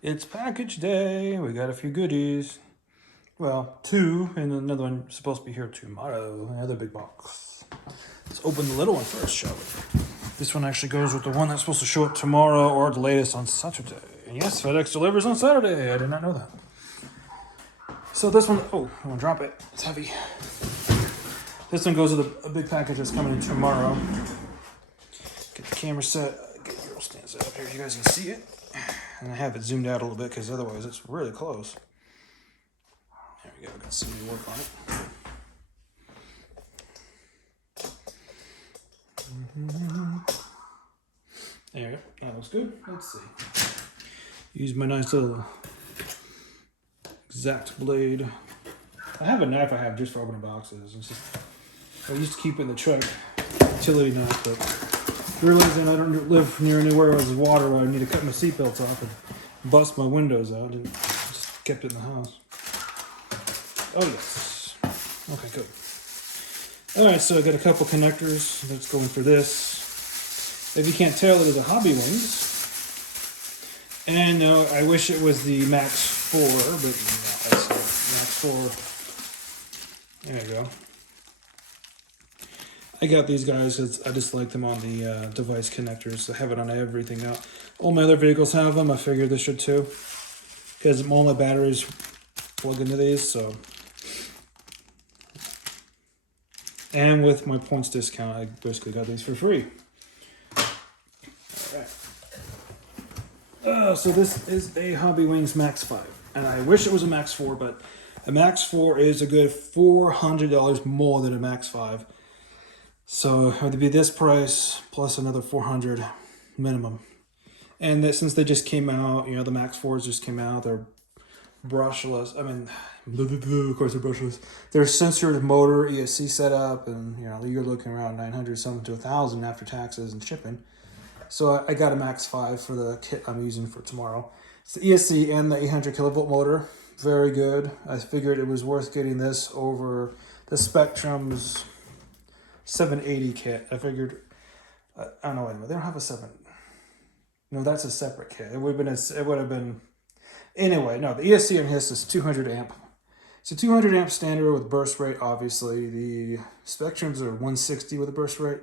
It's package day. We got a few goodies. Well, 2, and another one supposed to be here tomorrow. Another big box. Let's open the little one first, shall we? This one actually goes with the one that's supposed to show up tomorrow or the latest on Saturday. And yes, FedEx delivers on Saturday. I did not know that. So this one, oh, I'm gonna drop it. It's heavy. This one goes with a big package that's coming in tomorrow. Get the camera set. Get the girl stand set up here. You guys can see it. And I have it zoomed out a little bit because otherwise it's really close. There we go. Got somebody to work on it. There we go. That looks good. Let's see. Use my nice little exact blade. I have a knife I have just for opening boxes. It's just, I used to keep it in the truck, utility knife, but realizing I don't live near anywhere where there's water where I need to cut my seatbelts off and bust my windows out, and just kept it in the house. Oh yes. Okay, good. Alright, so I got a couple connectors. Let's go in for this. If you can't tell, it is a Hobby Wings. And no, I wish it was the Max 4, but no, that's Max 4. There you go. I got these guys because I just like them on the device connectors. I have it on everything now. All my other vehicles have them. I figured this should too. Because all my batteries plug into these, so. And with my points discount, I basically got these for free. Alright. So this is a Hobby Wings Max 5. And I wish it was a Max 4, but a Max 4 is a good $400 more than a Max 5. So it would be this price plus another $400 minimum. And that, since they just came out, you know, the Max 4s just came out, they're brushless. I mean, of course they're brushless. They're sensored motor ESC setup, and you know, you're looking around 900 something to 1,000 after taxes and shipping. So I got a Max 5 for the kit I'm using for tomorrow. It's the ESC and the 800 kilovolt motor. Very good. I figured it was worth getting this over the Spectrum's 780 kit. I figured, I don't know, anyway, they don't have a 7. No, that's a separate kit. It would have been, anyway, no, the ESC on his is 200 amp. It's a 200 amp standard with burst rate, obviously. The Spectrums are 160 with a burst rate.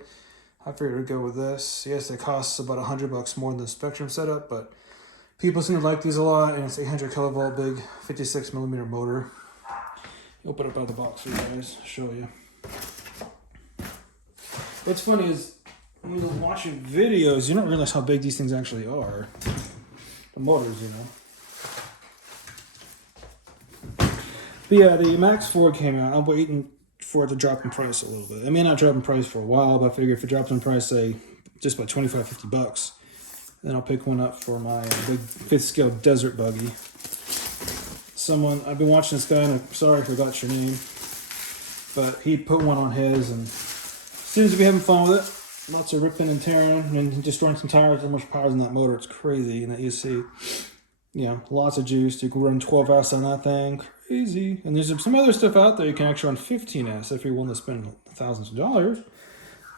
I figured I'd go with this. Yes, it costs about $100 more than the Spectrum setup, but people seem to like these a lot, and it's 800 kilovolt, big 56 millimeter motor. Open it up out of the box for you guys, show you. What's funny is when you're watching videos, you don't realize how big these things actually are. The motors, you know. But yeah, the Max 4 came out. I'm waiting for it to drop in price a little bit. It may not drop in price for a while, but I figure if it drops in price, say, just by $25-50, then I'll pick one up for my big 5th scale desert buggy. I've been watching this guy, and I'm sorry I forgot your name, but he put one on his, and seems to be having fun with it. Lots of ripping and tearing and destroying some tires. How much power's in that motor? It's crazy. And that you see, you know, lots of juice. You can run 12S on that thing. Crazy. And there's some other stuff out there. You can actually run 15S if you're willing to spend thousands of dollars.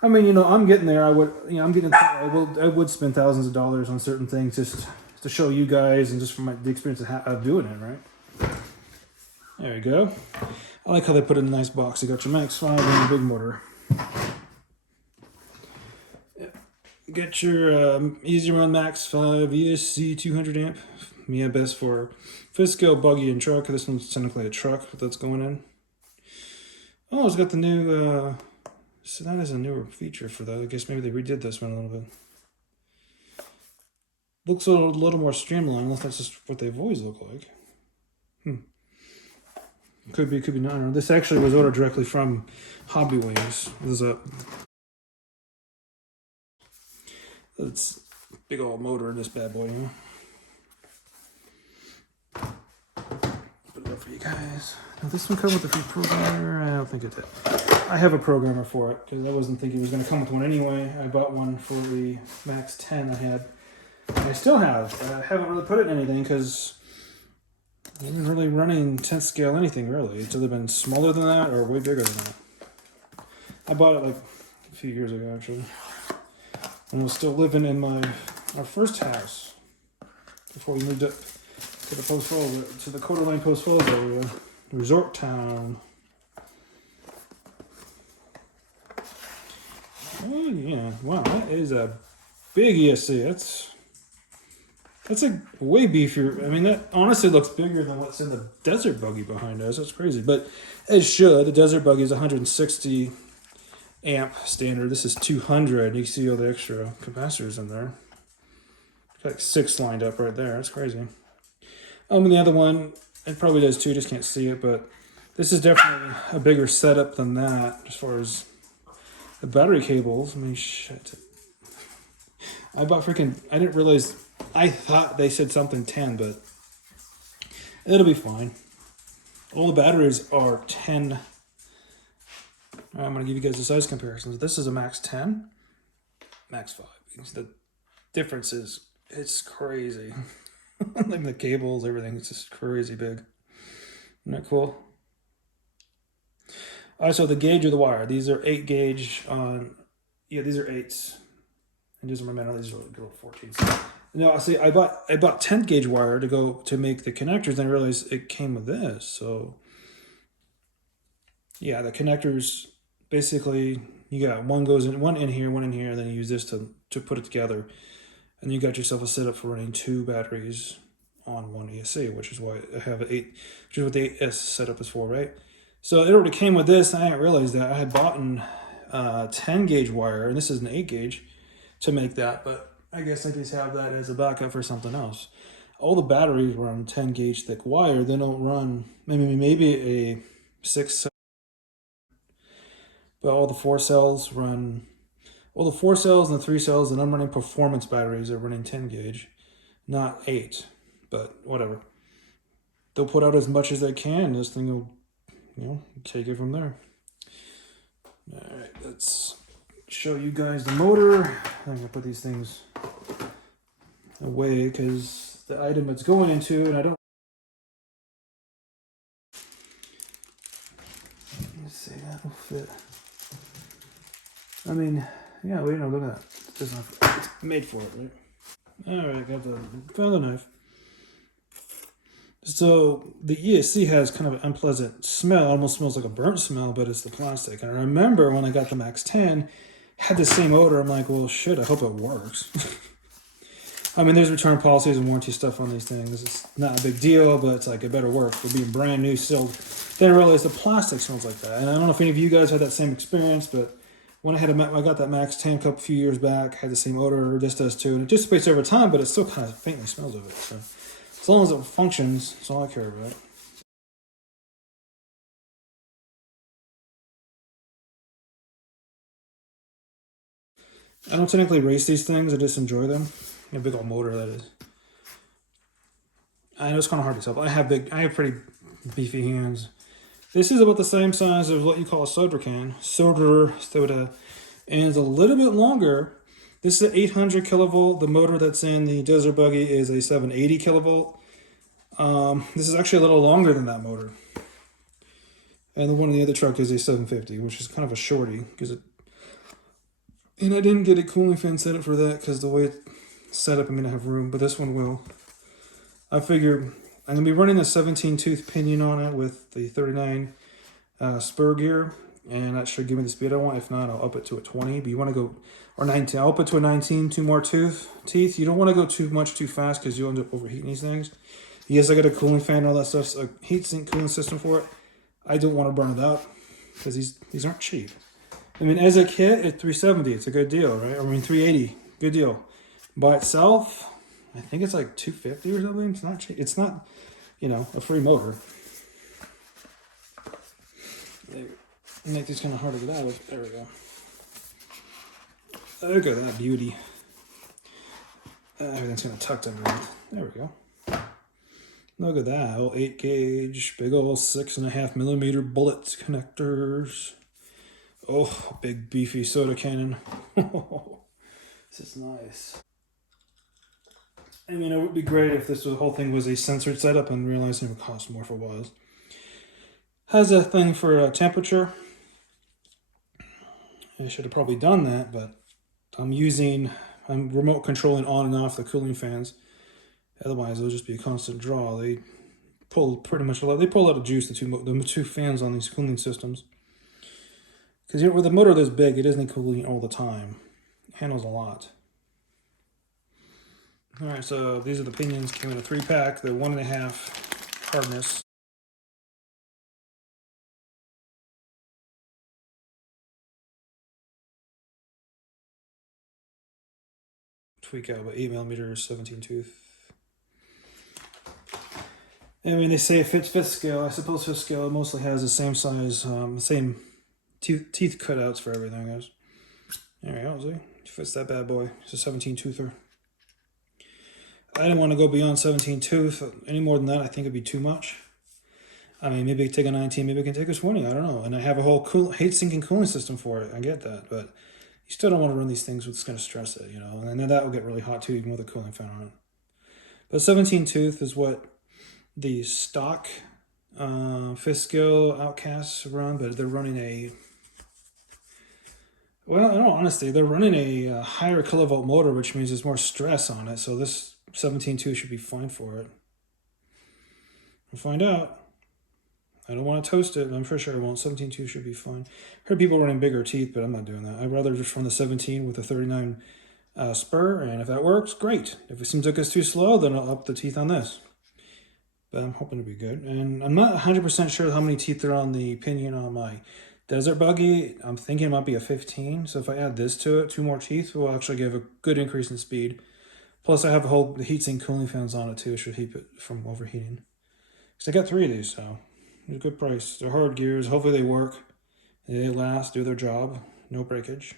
I mean, you know, I'm getting there. I would spend thousands of dollars on certain things just to show you guys and just from the experience of doing it, right? There you go. I like how they put it in a nice box. You got your Max 5 and your big motor. Get your Easy Run Max 5 ESC 200 amp. Yeah, best for 5th scale buggy and truck. This one's technically a truck, but that's going in. Oh, it's got the new, so that is a newer feature for that. I guess maybe they redid this one a little bit. Looks a little more streamlined, unless that's just what they've always looked like. Could be not. This actually was ordered directly from Hobby Wings. This is it's big old motor in this bad boy, you know. Put it up for you guys. Now this one come with a free programmer? I don't think it did. I have a programmer for it because I wasn't thinking it was going to come with one anyway. I bought one for the Max 10 I had. And I still have, but I haven't really put it in anything because I wasn't really running 10th scale anything really. It's either been smaller than that or way bigger than that. I bought it like a few years ago actually. And was still living in our first house before we moved up to the Post Falls, to the Coeur d'Alene Post Falls area, resort town. Oh yeah, wow, that is a big ESC. That's a way beefier. I mean, that honestly looks bigger than what's in the desert buggy behind us. That's crazy, but it should. The desert buggy is 160 amp standard. This is 200. You can see all the extra capacitors in there. Got like 6 lined up right there. That's crazy. And the other one, it probably does too. Just can't see it, but this is definitely a bigger setup than that as far as the battery cables. I mean, shit. I didn't realize. I thought they said something 10, but it'll be fine. All the batteries are 10. I'm going to give you guys the size comparisons. This is a Max 10, Max 5. The difference is, it's crazy. Like the cables, everything, it's just crazy big. Isn't that cool? So the gauge of the wire. These are 8 gauge on, yeah, these are 8s. And just remember, these are 14s. No, see, I bought 10 gauge wire to make the connectors, and I realized it came with this. So yeah, the connectors basically, you got one in here, and then you use this to put it together, and you got yourself a setup for running 2 batteries on one ESC, which is why I have an 8, which is what the 8S setup is for, right? So it already came with this, and I didn't realize that I had bought 10 gauge wire, and this is an 8 gauge to make that, but I guess I just have that as a backup for something else. All the batteries run 10 gauge thick wire. They don't run maybe a 6, but all the 4 cells and the 3 cells, and I'm running performance batteries are running 10 gauge, not 8, but whatever. They'll put out as much as they can. This thing will, take it from there. All right, let's show you guys the motor. I'm gonna put these things away because the item it's going into, and I don't. Let's see, that'll fit. I mean, yeah, look at that. It's made for it, right? All right, found the knife. So the ESC has kind of an unpleasant smell. It almost smells like a burnt smell, but it's the plastic. And I remember when I got the Max 10, had the same odor. I'm like, well, shit, I hope it works. I mean, there's return policies and warranty stuff on these things. It's not a big deal, but it's like, it better work for being brand new sealed. Then I realized the plastic smells like that. And I don't know if any of you guys had that same experience, but when I got that Max 10 a few years back, had the same odor. This does too, and it dissipates over time, but it still kind of faintly smells of it. So as long as it functions, that's all I care about. I don't technically race these things. I just enjoy them. A big old motor, that is. I know it's kind of hard to tell, but I have pretty beefy hands. This is about the same size as what you call a soda, and it's a little bit longer. This is an 800 kilovolt. The motor that's in the Desert Buggy is a 780 kilovolt. This is actually a little longer than that motor. And the one in the other truck is a 750, which is kind of a shorty. And I didn't get a cooling fan set up for that because the way it's set up, I'm going to have room, but this one will. I figure I'm going to be running a 17-tooth pinion on it with the 39 spur gear, and that should give me the speed I want. If not, I'll up it to a 20, but you want to go, or 19. I'll up it to a 19, 2 more teeth. You don't want to go too fast because you'll end up overheating these things. Yes, I got a cooling fan and all that stuff, so a heat sink cooling system for it. I don't want to burn it up because these aren't cheap. I mean, as a kit, at 370, it's a good deal, right? I mean, 380, good deal. By itself, I think it's like 250 or something. It's not cheap. It's not, a free motor. Make this kind of hard to get out of. There we go. Look at that beauty. Everything's kind of tucked underneath. There we go. Look at that. Old 8 gauge, big old 6.5 millimeter bullet connectors. Oh, big beefy soda cannon. This is nice. I mean, it would be great if the whole thing was a censored setup and realizing it would cost more if it was. Has a thing for temperature. I should have probably done that, but I'm remote controlling on and off the cooling fans. Otherwise, it'll just be a constant draw. They pull pretty much a lot. They pull a lot of juice. The two fans on these cooling systems. Because with a motor this big, it isn't cooling all the time. It handles a lot. All right, so these are the Pinions. Came in a 3-pack. They're 1.5 hardness. Tweak out about 8mm, 17 tooth. I mean, they say it fits 5th scale. I suppose 5th scale mostly has the same size, same teeth cutouts for everything. Guys. There we go. See, fits that bad boy. It's a 17 toother. I didn't want to go beyond 17 tooth. Any more than that, I think it'd be too much. I mean, maybe I take a 19, maybe I can take a 20. I don't know. And I have a whole heat-sinking cooling system for it. I get that, but you still don't want to run these things with it's going to stress it, you know. And then that will get really hot too, even with a cooling fan on it. But 17 tooth is what the stock 5th scale Outcasts run, but they're running a, well, in all honesty, they're running a higher kilovolt motor, which means there's more stress on it. So this 17 tooth should be fine for it. We'll find out. I don't want to toast it, but I'm pretty sure I won't. 17 tooth should be fine. Heard people running bigger teeth, but I'm not doing that. I'd rather just run the 17 with a 39 spur, and if that works, great. If it seems like it's too slow, then I'll up the teeth on this. But I'm hoping to be good. And I'm not 100% sure how many teeth are on the Pinion on my Desert Buggy. I'm thinking it might be a 15. So if I add this to it, 2 more teeth will actually give a good increase in speed. Plus I have a whole heatsink cooling fans on it too. It should keep it from overheating. Because I got 3 of these, so it's a good price. They're hard gears. Hopefully they work. They last, do their job. No breakage.